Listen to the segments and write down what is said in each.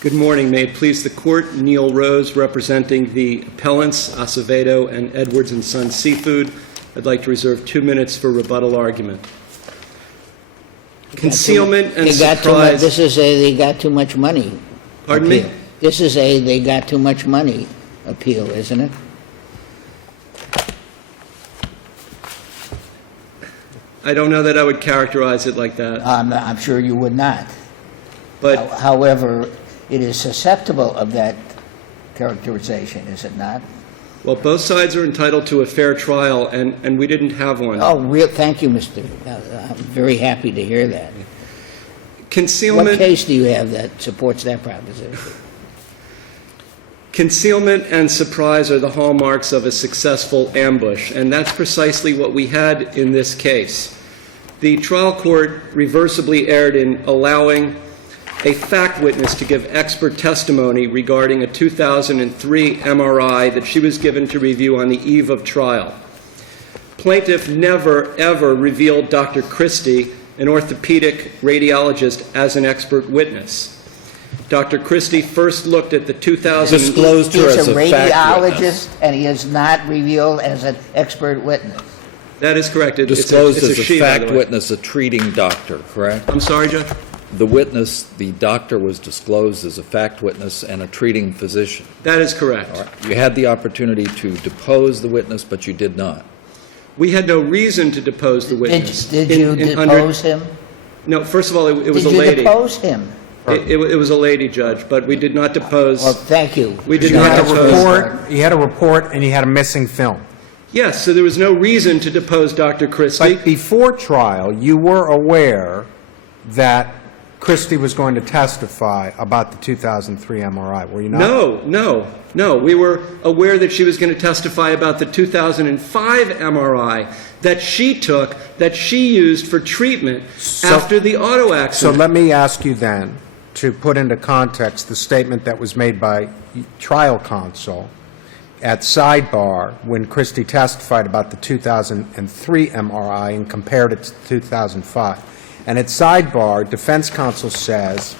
Good morning. May it please the Court, Neil Rose representing the appellants, Acevedo and Edwards & Sons Seafood. I'd like to reserve 2 minutes for rebuttal argument. Concealment and surprise. This is a they got too much money. Pardon appeal. me? This is a they got too much money appeal, isn't it? I don't know that I would characterize it like that. I'm sure you would not. But However, it is susceptible of that characterization, is it not? well, both sides are entitled to a fair trial, and we didn't have one. Oh, thank you, Mr. I'm very happy to hear that. Concealment. What case do you have that supports that proposition? Concealment and surprise are the hallmarks of a successful ambush, and that's precisely what we had in this case. The trial court reversibly erred in allowing a fact witness to give expert testimony regarding a 2003 MRI that she was given to review on the eve of trial. Plaintiff never, ever revealed Dr. Christie, an orthopedic radiologist, as an expert witness. Dr. Christie first looked at the 2000. Disclosed her as a fact radiologist, witness. and he is not revealed as an expert witness. That is correct. Disclosed it's as a she, by the fact way. witness, a treating doctor, correct? I'm sorry, Judge? The witness, the doctor, was disclosed as a fact witness and a treating physician. That is correct. All right. You had the opportunity to depose the witness, but you did not. We had no reason to depose the witness. Did you depose him? No, first of all, it was a Did you lady. depose him? It was a lady, Judge, but we did not depose. Well, thank you. We did You not had a depose. report, and you had a missing film. Yes, so there was no reason to depose Dr. Christie. But before trial, you were aware that Christie was going to testify about the 2003 MRI, were you not? No. We were aware that she was going to testify about the 2005 MRI that she took, that she used for treatment after the auto So accident. let me ask you then, to put into context the statement that was made by trial counsel at sidebar when Christie testified about the 2003 MRI and compared it to 2005. And at sidebar, defense counsel says,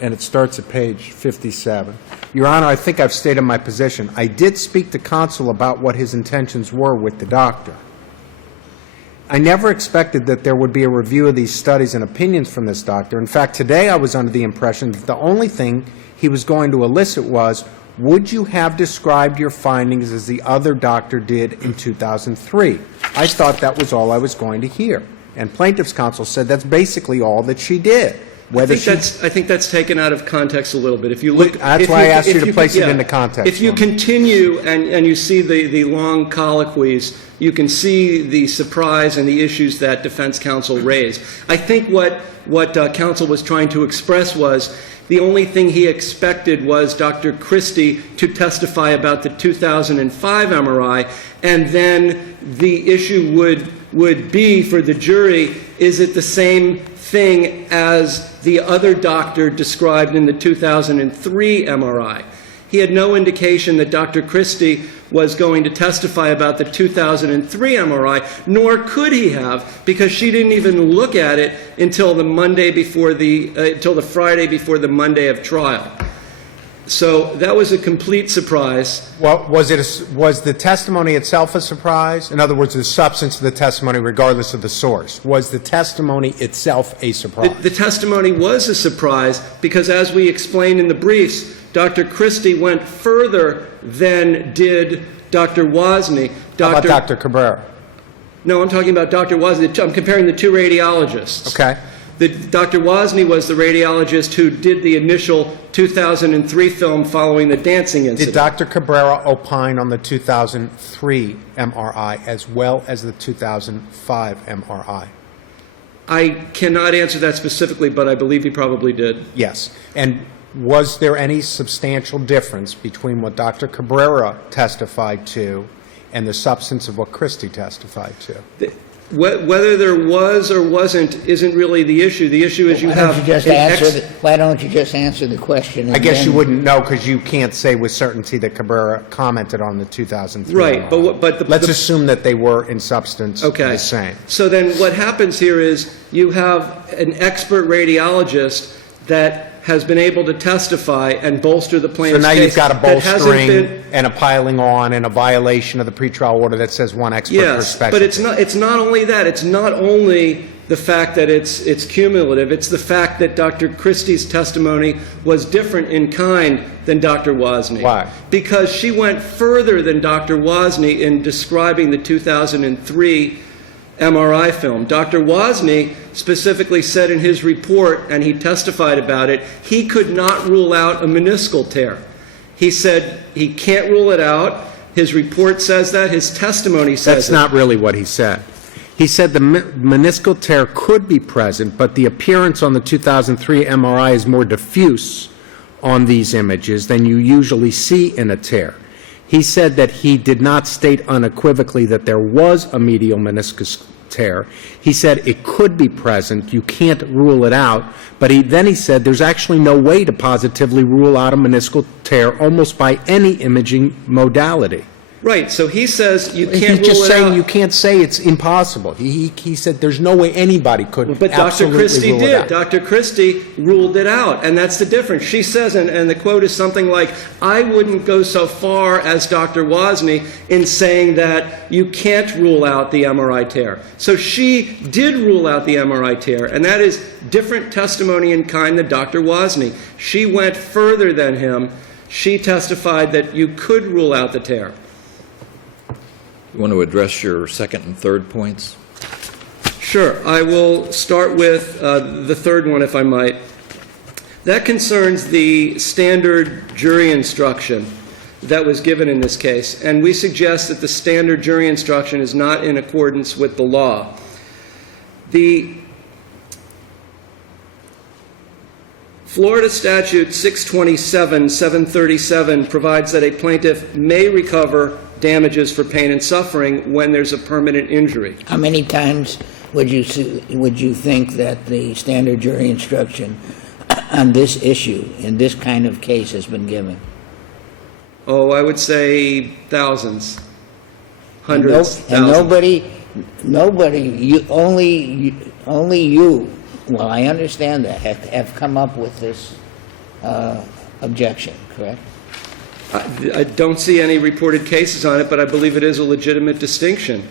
and it starts at page 57, Your Honor, I think I've stated my position. I did speak to counsel about what his intentions were with the doctor. I never expected that there would be a review of these studies and opinions from this doctor. In fact, today I was under the impression that the only thing he was going to elicit was, would you have described your findings as the other doctor did in 2003? I thought that was all I was going to hear. And plaintiff's counsel said that's basically all that she did. I think that's taken out of context a little bit. If you look, That's why I asked you to place it into context. If you continue and you see the long colloquies, you can see the surprise and the issues that defense counsel raised. I think what counsel was trying to express was the only thing he expected was Dr. Christie to testify about the 2005 MRI, and then the issue would be for the jury, is it the same thing as the other doctor described in the 2003 MRI? He had no indication that Dr. Christie was going to testify about the 2003 MRI, nor could he have, because she didn't even look at it until the Friday before the Monday of trial. So that was a complete surprise. Well, was the testimony itself a surprise? In other words, the substance of the testimony, regardless of the source. Was the testimony itself a surprise? The testimony was a surprise because, as we explained in the briefs, Dr. Christie went further than did Dr. Wozni. How about Dr. Cabrera? No, I'm talking about Dr. Wozni. I'm comparing the two radiologists. Okay. Dr. Wozni was the radiologist who did the initial 2003 film following the dancing incident. Did Dr. Cabrera opine on the 2003 MRI as well as the 2005 MRI? I cannot answer that specifically, but I believe he probably did. Yes. And was there any substantial difference between what Dr. Cabrera testified to and the substance of what Christie testified to? Whether there was or wasn't isn't really the issue. The issue is you Why don't have you just an why don't you just answer the question? and I guess then- you wouldn't know because you can't say with certainty that Cabrera commented on the 2003. Right, but Let's assume that they were in substance Okay. the same. So then what happens here is you have an expert radiologist that has been able to testify and bolster the So plaintiff's now case. you've got a that hasn't bolstering been- and a piling on and a violation of the pretrial order that says one expert per Yes, specialty. but it's not only that. It's not only the fact that it's cumulative. It's the fact that Dr. Christie's testimony was different in kind than Dr. Wozni. Why? Because she went further than Dr. Wozni in describing the 2003 MRI film. Dr. Wozni specifically said in his report, and he testified about it, he could not rule out a meniscal tear. He said he can't rule it out. His report says that. His testimony says That's it. not really what he said. He said the meniscal tear could be present, but the appearance on the 2003 MRI is more diffuse on these images than you usually see in a tear. He said that he did not state unequivocally that there was a medial meniscus tear. He said it could be present, you can't rule it out, but then he said there's actually no way to positively rule out a meniscal tear almost by any imaging modality. Right, so he says you He's can't rule just it saying out. you can't say it's impossible. He said there's no way anybody could But Dr. absolutely Christie rule it did. out. Dr. Christie ruled it out, and that's the difference. She says, and the quote is something like, I wouldn't go so far as Dr. Wozni in saying that you can't rule out the MRI tear. So she did rule out the MRI tear, and that is different testimony in kind than Dr. Wozni. She went further than him. She testified that you could rule out the tear. You want to address your second and third points? Sure. I will start with the third one, if I might. That concerns the standard jury instruction that was given in this case, and we suggest that the standard jury instruction is not in accordance with the law. The Florida Statute 627 provides that a plaintiff may recover damages for pain and suffering when there's a permanent injury. How many times would you think that the standard jury instruction on this issue, in this kind of case, has been given? Oh, I would say thousands, hundreds, And thousands. nobody, only you, well, I understand that, have come up with this objection, correct? I don't see any reported cases on it, but I believe it is a legitimate distinction.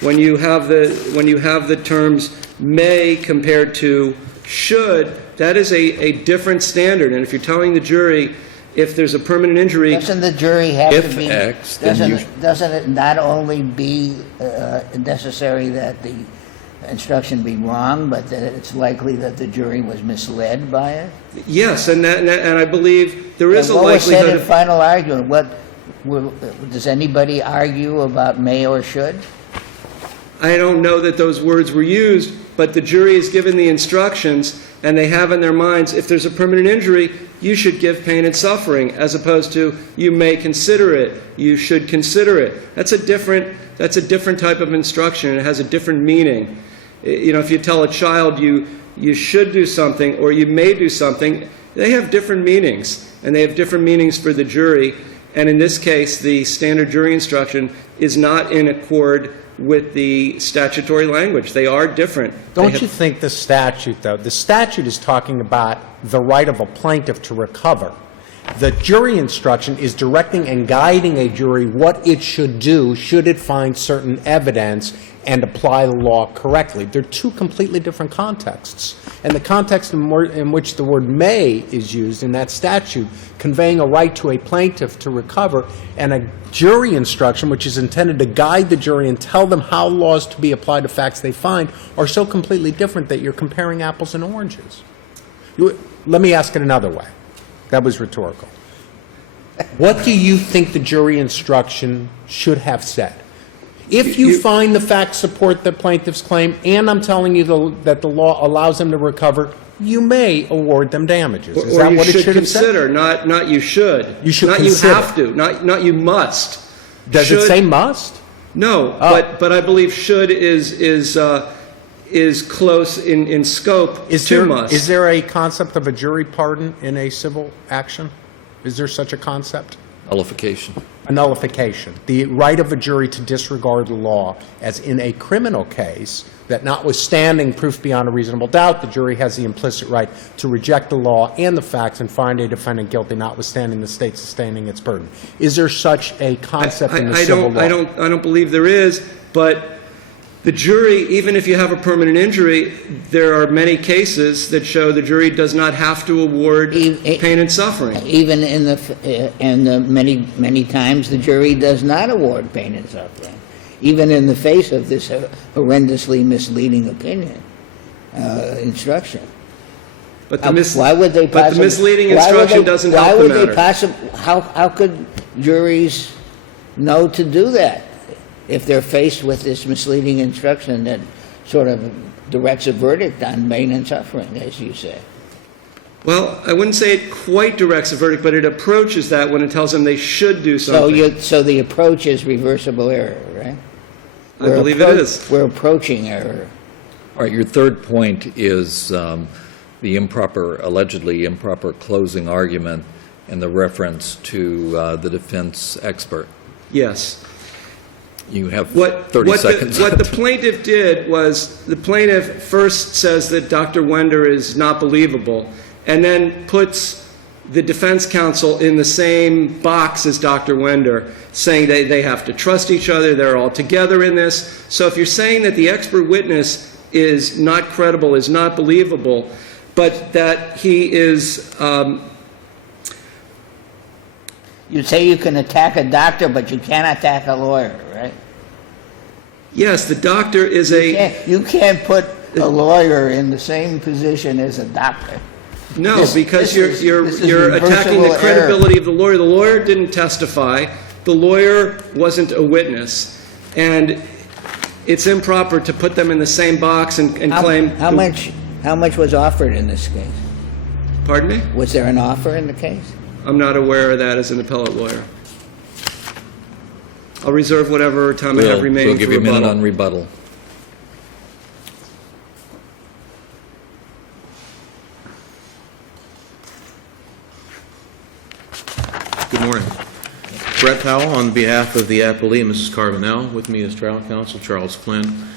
When you have the terms may compared to should, that is a different standard. And if you're telling the jury if there's a permanent injury, Doesn't the jury have If to be... X, then Doesn't it not only be necessary that the instruction be wrong, but that it's likely that the jury was misled by it? yes, and I believe there is a And what was said likelihood in of... final argument? Does anybody argue about may or should? I don't know that those words were used, but the jury is given the instructions, and they have in their minds, if there's a permanent injury, you should give pain and suffering, as opposed to you may consider it, you should consider it. That's a different type of instruction. It has a different meaning. You know, if you tell a child you should do something or you may do something, they have different meanings, and they have different meanings for the jury. And in this case, the standard jury instruction is not in accord with the statutory language. They are different. Don't you think the statute, though, the statute is talking about the right of a plaintiff to recover. The jury instruction is directing and guiding a jury what it should do should it find certain evidence and apply the law correctly. They're two completely different contexts. And the context in which the word may is used in that statute, conveying a right to a plaintiff to recover, and a jury instruction, which is intended to guide the jury and tell them how laws to be applied to facts they find, are so completely different that you're comparing apples and oranges. Let me ask it another way. That was rhetorical. What do you think the jury instruction should have said? If you find the facts support the plaintiff's claim, and I'm telling you that the law allows them to recover, you may award them damages. Is that what it should have said? Or you should consider, not you should. You should not consider. you have to, not you must. Does it say must? No, Oh. but I believe should is close in scope to must. Is there a concept of a jury pardon in a civil action? Is there such a concept? Nullification. A nullification, the right of a jury to disregard the law, as in a criminal case, that notwithstanding proof beyond a reasonable doubt, the jury has the implicit right to reject the law and the facts and find a defendant guilty, notwithstanding the state sustaining its burden. Is there such a concept in the civil law? I don't believe there is, but the jury, even if you have a permanent injury, there are many cases that show the jury does not have to award pain and suffering. Even in the many times, the jury does not award pain and suffering, even in the face of this horrendously misleading opinion, instruction. But Why would they but the misleading instruction doesn't help the matter. How could juries know to do that if they're faced with this misleading instruction that sort of directs a verdict on pain and suffering, as you say? Well, I wouldn't say it quite directs a verdict, but it approaches that when it tells them they should do something. So the approach is reversible error, right? I believe it is. We're approaching error. All right, your third point is the allegedly improper closing argument and the reference to the defense expert. Yes. You have 30 seconds. What the plaintiff did was, the plaintiff first says that Dr. Wender is not believable, and then puts the defense counsel in the same box as Dr. Wender, saying they have to trust each other, they're all together in this. So if you're saying that the expert witness is not credible, is not believable, but that he is... You say you can attack a doctor, but you can't attack a lawyer, right? Yes, the doctor is You can't put a lawyer in the same position as a doctor. No, because you're attacking the credibility of the lawyer. The lawyer didn't testify. The lawyer wasn't a witness. And it's improper to put them in the same box and claim... How much was offered in this case? Pardon me? Was there an offer in the case? I'm not aware of that as an appellate lawyer. I'll reserve whatever time I have remaining We'll give for you a minute rebuttal. on rebuttal. Good morning. Brett Powell on behalf of the appellee, Mrs. Carbonell. With me is trial counsel Charles Flynn.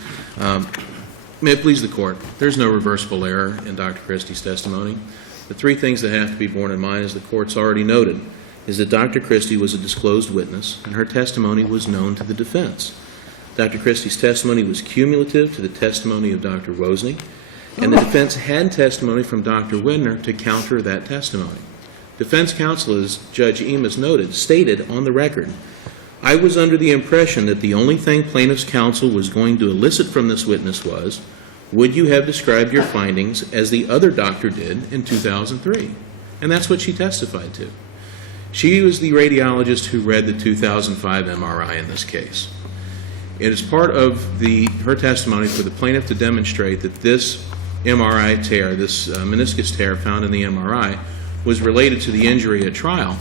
May it please the court, there's no reversible error in Dr. Christie's testimony. The three things that have to be borne in mind, as the court's already noted, is that Dr. Christie was a disclosed witness and her testimony was known to the defense. Dr. Christie's testimony was cumulative to the testimony of Dr. Wozni, and the defense had testimony from Dr. Widner to counter that testimony. Defense counsel, as Judge Eames noted, stated on the record, I was under the impression that the only thing plaintiff's counsel was going to elicit from this witness was, would you have described your findings as the other doctor did in 2003? And that's what she testified to. She was the radiologist who read the 2005 MRI in this case. It is part of her testimony for the plaintiff to demonstrate that this MRI tear, this meniscus tear found in the MRI, was related to the injury at trial.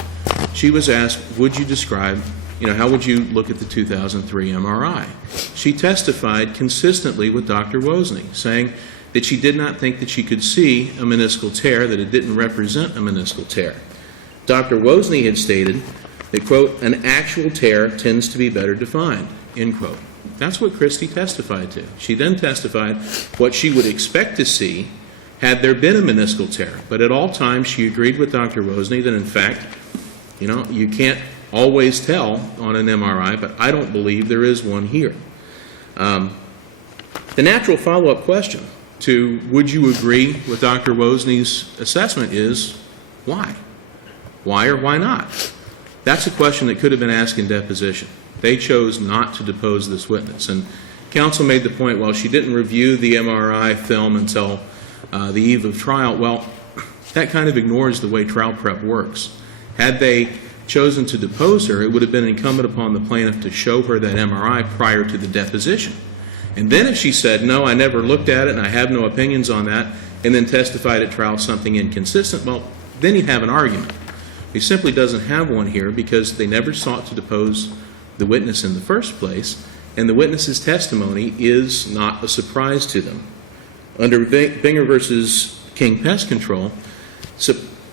She was asked, would you describe, how would you look at the 2003 MRI? She testified consistently with Dr. Wozni, saying that she did not think that she could see a meniscal tear, that it didn't represent a meniscal tear. Dr. Wozni had stated that, quote, an actual tear tends to be better defined, end quote. That's what Christie testified to. She then testified what she would expect to see had there been a meniscal tear. But at all times, she agreed with Dr. Wozni that, in fact, you can't always tell on an MRI, but I don't believe there is one here. The natural follow-up question to would you agree with Dr. Wozni's assessment is why? Why or why not? That's a question that could have been asked in deposition. They chose not to depose this witness. And counsel made the point, well, she didn't review the MRI film until the eve of trial. Well, that kind of ignores the way trial prep works. Had they chosen to depose her, it would have been incumbent upon the plaintiff to show her that MRI prior to the deposition. And then if she said, no, I never looked at it and I have no opinions on that, and then testified at trial something inconsistent, well, then you'd have an argument. He simply doesn't have one here because they never sought to depose the witness in the first place, and the witness's testimony is not a surprise to them. Under Binger versus King Pest Control,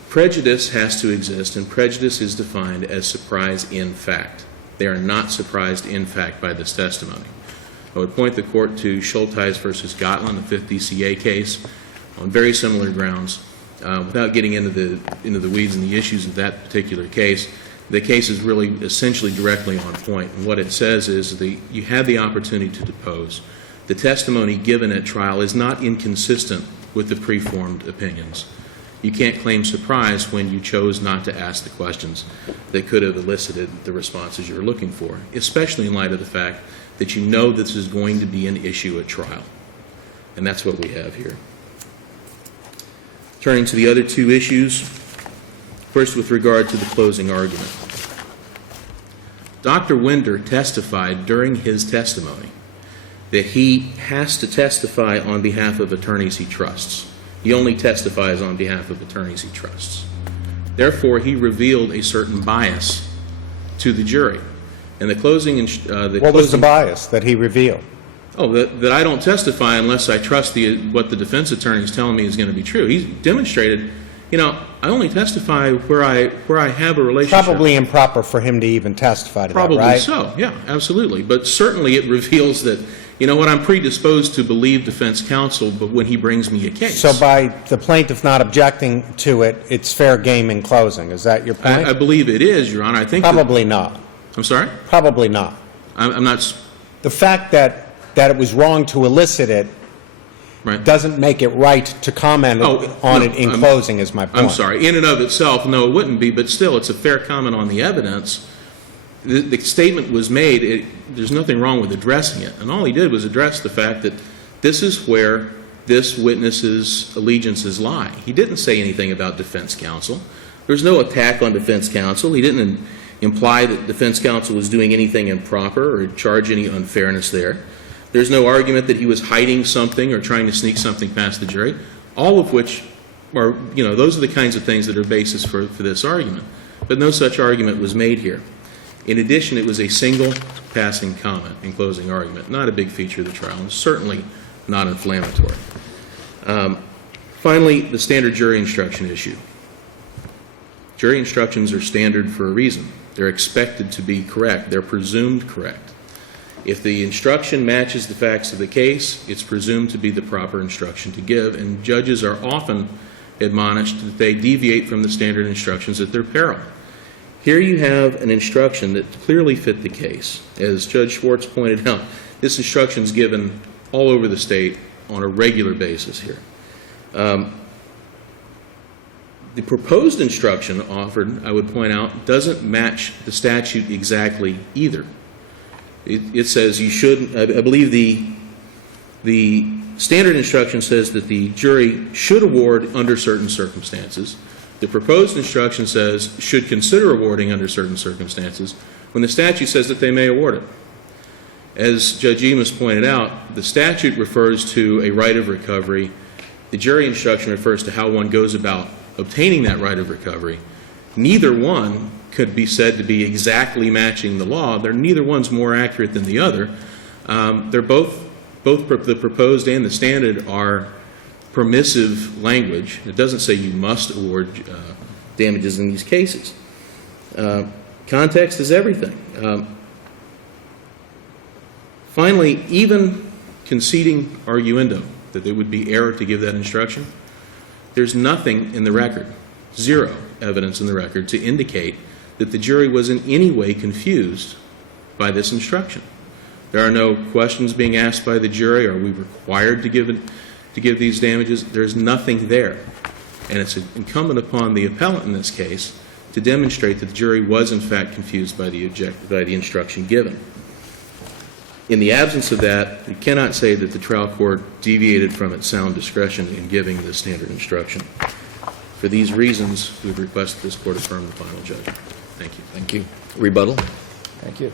prejudice has to exist, and prejudice is defined as surprise in fact. They are not surprised in fact by this testimony. I would point the court to Schulteis versus Gotland, the Fifth DCA case, on very similar grounds. Without getting into the weeds and the issues of that particular case, the case is really essentially directly on point. And what it says is you had the opportunity to depose. The testimony given at trial is not inconsistent with the preformed opinions. You can't claim surprise when you chose not to ask the questions that could have elicited the responses you're looking for, especially in light of the fact that you know this is going to be an issue at trial. And that's what we have here. Turning to the other two issues, first with regard to the closing argument. Dr. Winder testified during his testimony that he has to testify on behalf of attorneys he trusts. He only testifies on behalf of attorneys he trusts. Therefore, he revealed a certain bias to the jury. And the closing... What was the bias that he revealed? Oh, that I don't testify unless I trust what the defense attorney is telling me is going to be true. He's demonstrated, I only testify where I have a relationship. Probably improper for him to even testify to that, right? Probably so, yeah, absolutely. But certainly it reveals that, I'm predisposed to believe defense counsel, but when he brings me a case. So by the plaintiff not objecting to it, it's fair game in closing. Is that your point? I believe it is, Your Honor. I think Probably not. I'm sorry? Probably not. I'm not... The fact that it was wrong to elicit it Right. doesn't make it right to comment on it in closing, is my point. I'm sorry. In and of itself, no, it wouldn't be, but still, it's a fair comment on the evidence. The statement was made, there's nothing wrong with addressing it, and all he did was address the fact that this is where this witness's allegiances lie. He didn't say anything about defense counsel. There's no attack on defense counsel. He didn't imply that defense counsel was doing anything improper or charge any unfairness there. There's no argument that he was hiding something or trying to sneak something past the jury, all of which are, those are the kinds of things that are basis for this argument. But no such argument was made here. In addition, it was a single passing comment in closing argument, not a big feature of the trial, and certainly not inflammatory. Finally, the standard jury instruction issue. Jury instructions are standard for a reason. They're expected to be correct. They're presumed correct. If the instruction matches the facts of the case, it's presumed to be the proper instruction to give, and judges are often admonished that they deviate from the standard instructions at their peril. Here you have an instruction that clearly fit the case. As Judge Schwartz pointed out, this instruction is given all over the state on a regular basis here. The proposed instruction offered, I would point out, doesn't match the statute exactly either. It says you should, I believe the standard instruction says that the jury should award under certain circumstances. The proposed instruction says should consider awarding under certain circumstances, when the statute says that they may award it. As Judge Emus pointed out, the statute refers to a right of recovery. The jury instruction refers to how one goes about obtaining that right of recovery. Neither one could be said to be exactly matching the law. Neither one's more accurate than the other. They're both the proposed and the standard are permissive language. It doesn't say you must award damages in these cases. Context is everything. Finally, even conceding arguendo that it would be error to give that instruction, there's nothing in the record, zero evidence in the record to indicate that the jury was in any way confused by this instruction. There are no questions being asked by the jury. Are we required to give these damages? There's nothing there. And it's incumbent upon the appellant in this case to demonstrate that the jury was in fact confused by the instruction given. In the absence of that, we cannot say that the trial court deviated from its sound discretion in giving the standard instruction. For these reasons, we request that this court affirm the final judgment. Thank you. Thank you. Rebuttal? Thank you.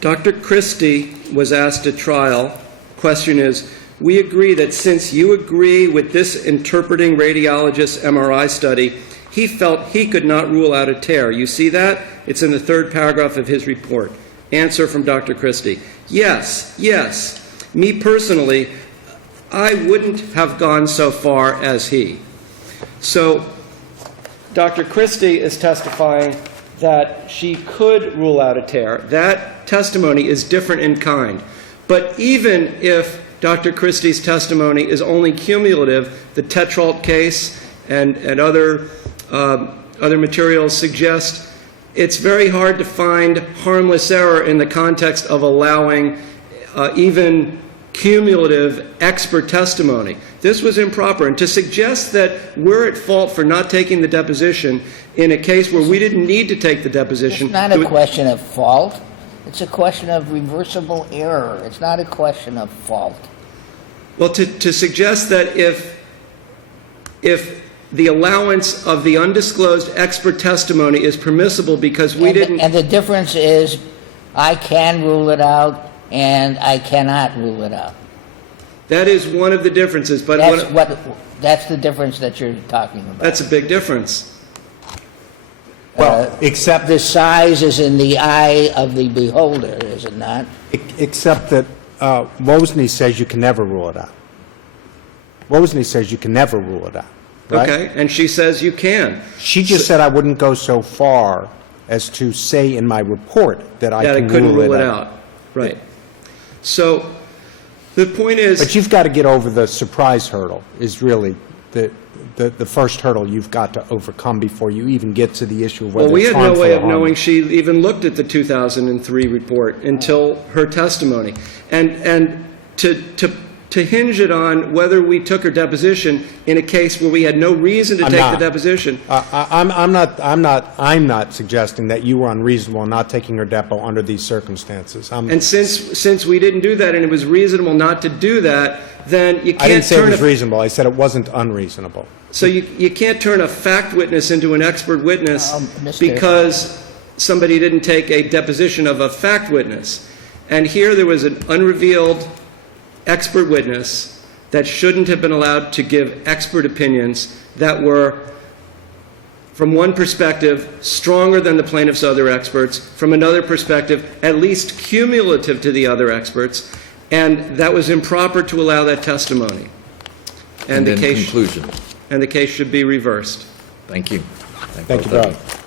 Dr. Christie was asked at trial, question is, we agree that since you agree with this interpreting radiologist's MRI study, he felt he could not rule out a tear. You see that? It's in the third paragraph of his report. Answer from Dr. Christie. Yes, yes. Me personally, I wouldn't have gone so far as he. So Dr. Christie is testifying that she could rule out a tear. That testimony is different in kind. But even if Dr. Christie's testimony is only cumulative, the Tetrault case and other materials suggest it's very hard to find harmless error in the context of allowing even cumulative expert testimony. This was improper. And to suggest that we're at fault for not taking the deposition in a case where we didn't need to take the deposition... It's not a question of fault. It's a question of reversible error. It's not a question of fault. Well, to suggest that if the allowance of the undisclosed expert testimony is permissible because we didn't... And the difference is I can rule it out and I cannot rule it out. That is one of the differences, but... That's the difference that you're talking about. That's a big difference. Well, except The size is in the eye of the beholder, is it not? except that Wozni says you can never rule it out. Wozni says you can never rule it out, right? Okay, and she says you can. She just said I wouldn't go so far as to say in my report that I That can I couldn't rule it out. Right. So the point is... But you've got to get over the surprise hurdle, is really the first hurdle you've got to overcome before you even get to the issue of whether Well, we it's had no harmful way or of knowing harmless. she even looked at the 2003 report until her testimony. And to hinge it on whether we took her deposition in a case where we had no reason to I'm take not. the deposition... I'm not suggesting that you were unreasonable in not taking her depo under these circumstances. And since we didn't do that and it was reasonable not to do that, then you can't I didn't say it turn was a... reasonable. I said it wasn't unreasonable. So you can't turn a fact witness into an expert witness Mr. because somebody didn't take a deposition of a fact witness. And here there was an unrevealed expert witness that shouldn't have been allowed to give expert opinions that were, from one perspective, stronger than the plaintiff's other experts, from another perspective, at least cumulative to the other experts, and that was improper to allow that testimony. And the in case conclusion, and the case should be reversed. thank you. Thank you, both of Brad.